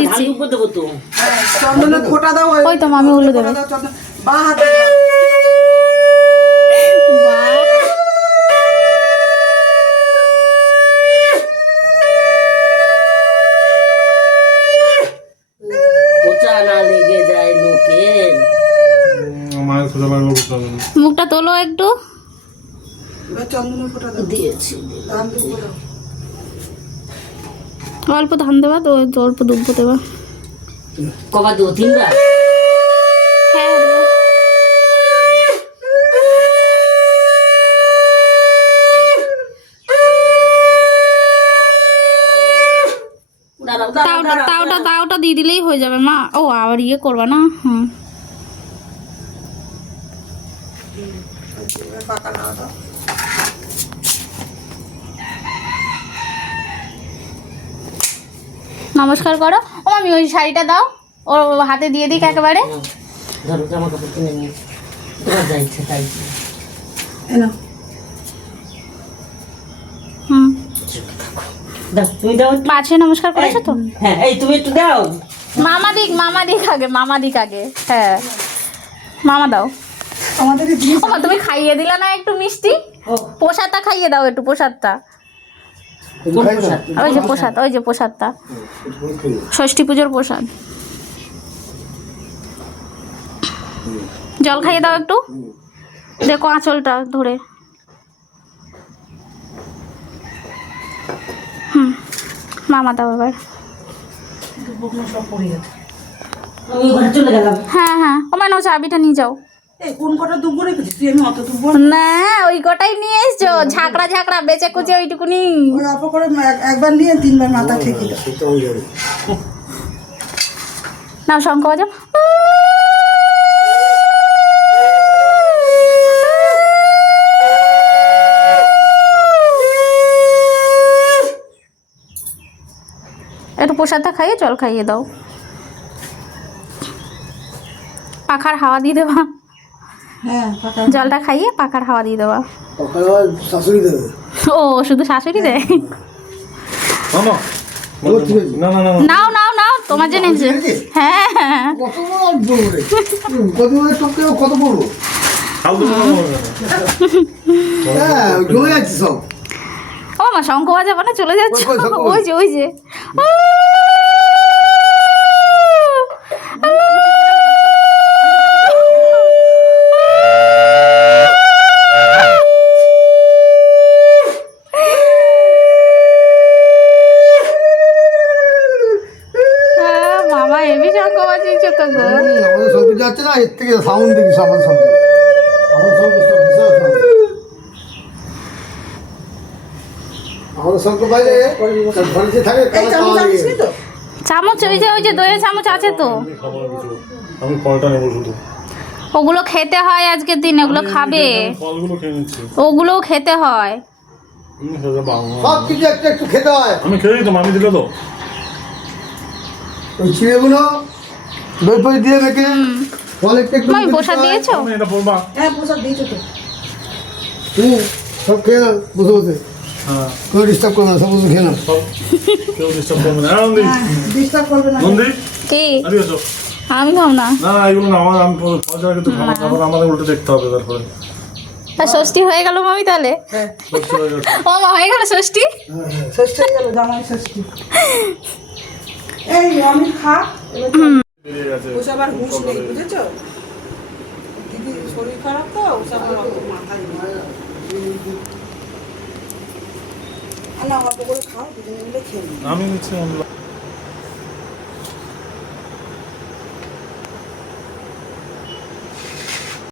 দিচ্ছি। চন্দনের ফোঁটা দাও। ওই তো মামি ওগুলো দেবে। বা হাতে মুখটা তোলো একটু। চন্দনের ফোঁটা দিয়েছি। অল্প ধান দেবা তো, অল্প দুব্বো দেবা। কবার দেবো? 3 বার? হ্যাঁ দেবো। তাওটা দিয়ে দিলেই হয়ে যাবে মা। ও আবার ইয়ে করবা না? হুম। নমস্কার করো। ও আমি ওই শাড়িটা দাও, ওর হাতে দিয়ে দিক একেবারে। ধরো জামা কাপড় কিনে নিয়ে তোমার যা ইচ্ছে তাই। হুম, দাও, তুমি দাও। মাছে নমস্কার করেছো তো? হ্যাঁ, এই তুমি একটু দাও। মামা দিক আগে, মামা দিক আগে। হ্যাঁ মামা দাও। আমাদের ও মা, তুমি খাইয়ে দিলা না একটু মিষ্টি? প্রসাদটা খাইয়ে দাও একটু, প্রসাদটা। ওই যে প্রসাদ, ওই যে প্রসাদটা, ষষ্ঠী পুজোর প্রসাদ। জল খাইয়ে দাও একটু, দেখো আঁচলটা ধরে। হুম, মামা দাও এবার। আমি ঘরে চলে গেলাম। হ্যাঁ হ্যাঁ, ও মানে চাবিটা নিয়ে যাও। কোন কটা দুব্বো রেখেছিস তুই? আমি অত দুব্বো না, ওই কটাই নিয়ে এসছো, ঝাঁকড়া বেচে কুচে ওইটুকুনি। ওই অল্প করে একবার নিয়ে 3 বার মাথা ঠেকে দাও। নাও শঙ্খ বাজাও। একটু প্রসাদটা খাইয়ে জল খাইয়ে দাও। পাখার হাওয়া দিয়ে দেবা। হ্যাঁ, জলটা খাইয়ে পাখার হাওয়া দিয়ে দেবা। শাশুড়ি দেবে। ও শুধু শাশুড়ি দেয়? নাও নাও নাও, তোমার জন্য এনেছে। হ্যাঁ কত বড়? হ্যাঁ, জমে যাচ্ছে সব। ও মা, শঙ্খ বাজাবো না? চলে যাচ্ছে। ওই যে ওই যে মামা হেবি শঙ্খ বাজিয়েছো তো গো। আমাদের সব কিছু যাচ্ছে না, এর থেকে সাউন্ড দেখিস আমাদের সঙ্গে। আমাদের সঙ্গে বাইরে ঘরে যে থাকে চামচ, ওই যে দইয়ের চামচ আছে তো। আমি ফলটা নেবো শুধু। ওগুলো খেতে হয় আজকের দিন, ওগুলো খাবে। ফলগুলো খেয়ে নিচ্ছি। ওগুলোও খেতে হয়। সব কিছু একটু একটু খেতে হয়। আমি খেয়েই তো, মামি দিলে তো। ওই ছিঁড়েগুলো দই ফই দিয়ে মেখে ফল একটু একটু তুমি প্রসাদ দিয়েছো? আমি এটা পড়বা। হ্যাঁ, প্রসাদ দিয়েছো তো। সব খেয়ে নাও বসে বসে। হ্যাঁ, কেউ ডিস্টার্ব করবে না, সব বসে খেয়ে নাও। সব কেউ ডিস্টার্ব করবে না। নন্দী, ডিস্টার্ব করবে না। নন্দী, কি? আরে এসো। আমি খাও না। না না, এগুলো না, আমি ফল ছাড়া কিন্তু খাবো না। আবার আমাদের উল্টে দেখতে হবে তারপরে। তা ষষ্ঠী হয়ে গেল মামি তাহলে? ষষ্ঠী হয়ে গেছে। ও মা, হয়ে গেল ষষ্ঠী। ষষ্ঠী হয়ে গেল, জামাই ষষ্ঠী। এই অমিত খা। বেরিয়ে গেছে। ওসব আর হুঁশ নেই, বুঝেছো? দিদি শরীর খারাপ তো, ওসব আর অত মাথায় নেই। না, অল্প করে খাও, দুজনে মিলে খেয়ে নিই। আমি নিচ্ছি।